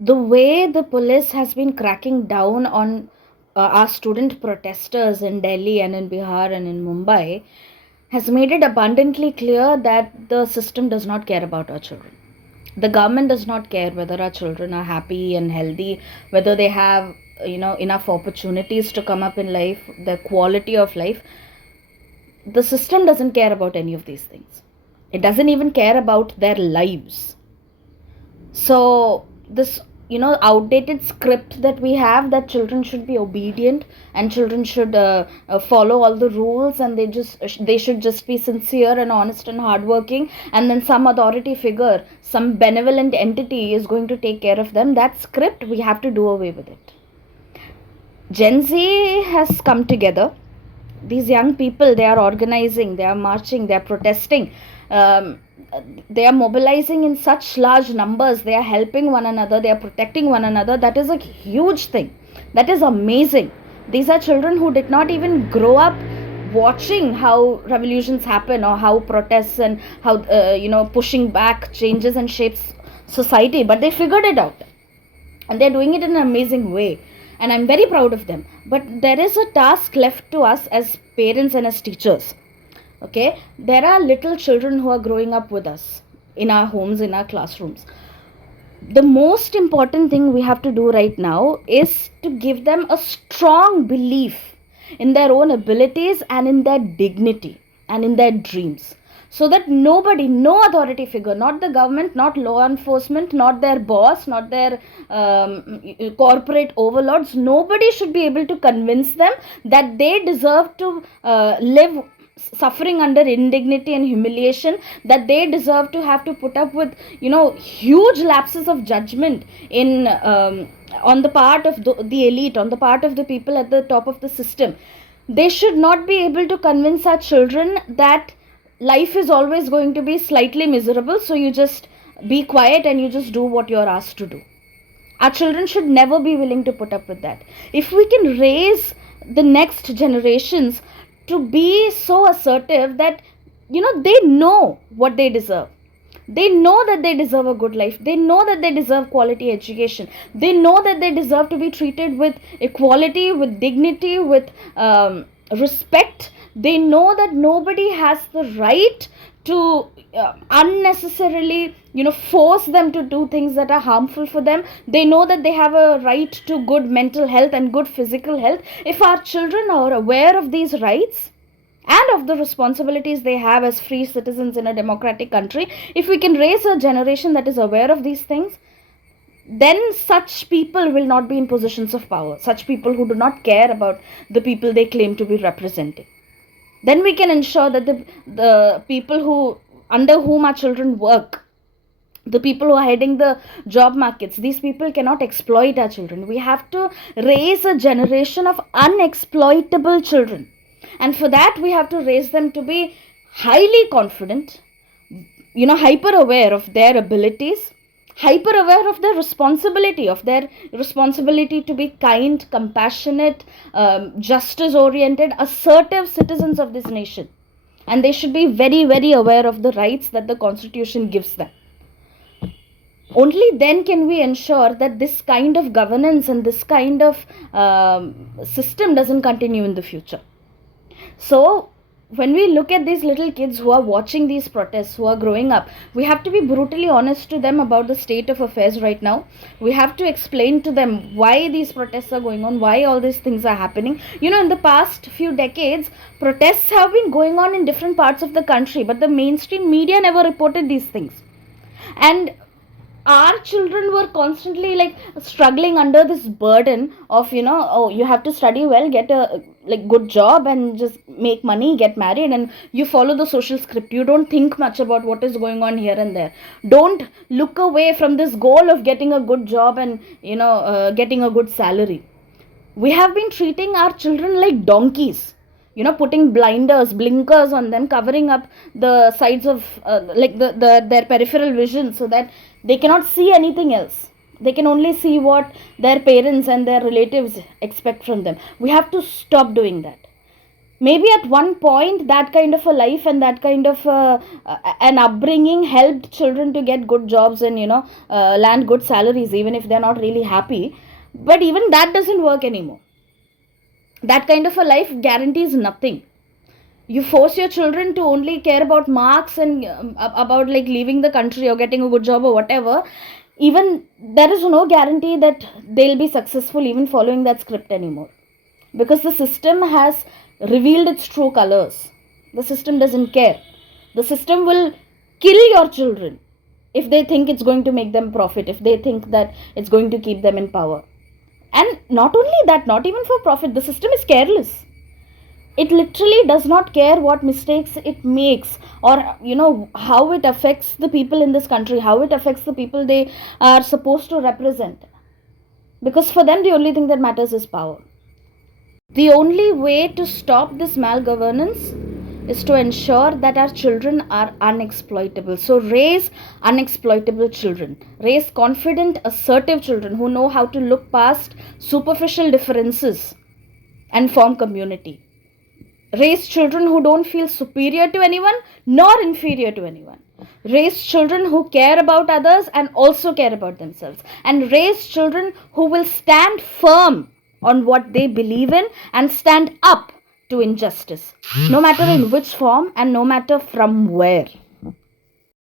The way the police has been cracking down on our student protesters in Delhi and in Bihar and in Mumbai has made it abundantly clear that the system does not care about our children. The government does not care whether our children are happy and healthy, whether they have enough opportunities to come up in life, the quality of life. The system doesn't care about any of these things. It doesn't even care about their lives. So this outdated script that we have, that children should be obedient and children should follow all the rules, and they should just be sincere and honest and hardworking, and then some authority figure, some benevolent entity is going to take care of them. That script, we have to do away with it. Gen Z has come together. These young people, they are organizing, they are marching, they are protesting, um, they are mobilizing in such large numbers, they are helping one another, they are protecting one another. That is a huge thing. That is amazing. These are children who did not even grow up watching how revolutions happen, or how protests and how pushing back changes and shapes society, but they figured it out, and they're doing it in an amazing way, and I'm very proud of them. But there is a task left to us as parents and as teachers. Okay, there are little children who are growing up with us in our homes, in our classrooms. The most important thing we have to do right now is to give them a strong belief in their own abilities and in their dignity and in their dreams, so that nobody, no authority figure, not the government, not law enforcement, not their boss, not their corporate overlords, nobody should be able to convince them that they deserve to live suffering under indignity and humiliation, that they deserve to have to put up with huge lapses of judgment in on the part of the elite, on the part of the people at the top of the system. They should not be able to convince our children that life is always going to be slightly miserable, so you just be quiet and you just do what you're asked to do. Our children should never be willing to put up with that. If we can raise the next generations to be so assertive that they know what they deserve, they know that they deserve a good life, they know that they deserve quality education, they know that they deserve to be treated with equality, with dignity, with respect. They know that nobody has the right to unnecessarily force them to do things that are harmful for them. They know that they have a right to good mental health and good physical health. If our children are aware of these rights and of the responsibilities they have as free citizens in a democratic country, if we can raise a generation that is aware of these things, then such people will not be in positions of power, such people who do not care about the people they claim to be representing. Then we can ensure that the people who under whom our children work, the people who are heading the job markets, these people cannot exploit our children. We have to raise a generation of unexploitable children, and for that we have to raise them to be highly confident, hyper aware of their abilities, hyper aware of their responsibility to be kind, compassionate, justice oriented, assertive citizens of this nation. And they should be very, very aware of the rights that the constitution gives them. Only then can we ensure that this kind of governance and this kind of system doesn't continue in the future. So when we look at these little kids who are watching these protests, who are growing up, we have to be brutally honest to them about the state of affairs right now. We have to explain to them why these protests are going on, why all these things are happening. In the past few decades, protests have been going on in different parts of the country, but the mainstream media never reported these things. And our children were constantly like struggling under this burden of oh, you have to study well, get a good job, and just make money, get married, and you follow the social script. You don't think much about what is going on here and there. Don't look away from this goal of getting a good job and getting a good salary. We have been treating our children like donkeys, putting blinkers on them, covering up the sides of their peripheral vision, so that they cannot see anything else. They can only see what their parents and their relatives expect from them. We have to stop doing that. Maybe at one point that kind of a life and that kind of an upbringing helped children to get good jobs and land good salaries, even if they're not really happy. But even that doesn't work anymore. That kind of a life guarantees nothing. You force your children to only care about marks and about like leaving the country or getting a good job or whatever. Even there is no guarantee that they'll be successful even following that script anymore, because the system has revealed its true colors. The system doesn't care. The system will kill your children if they think it's going to make them profit, if they think that it's going to keep them in power. And not only that, not even for profit, the system is careless. It literally does not care what mistakes it makes, or how it affects the people in this country, how it affects the people they are supposed to represent. Because for them the only thing that matters is power. The only way to stop this malgovernance is to ensure that our children are unexploitable. So raise unexploitable children. Raise confident, assertive children who know how to look past superficial differences and form community. Raise children who don't feel superior to anyone nor inferior to anyone. Raise children who care about others and also care about themselves. And raise children who will stand firm on what they believe in and stand up to injustice, no matter in which form and no matter from where.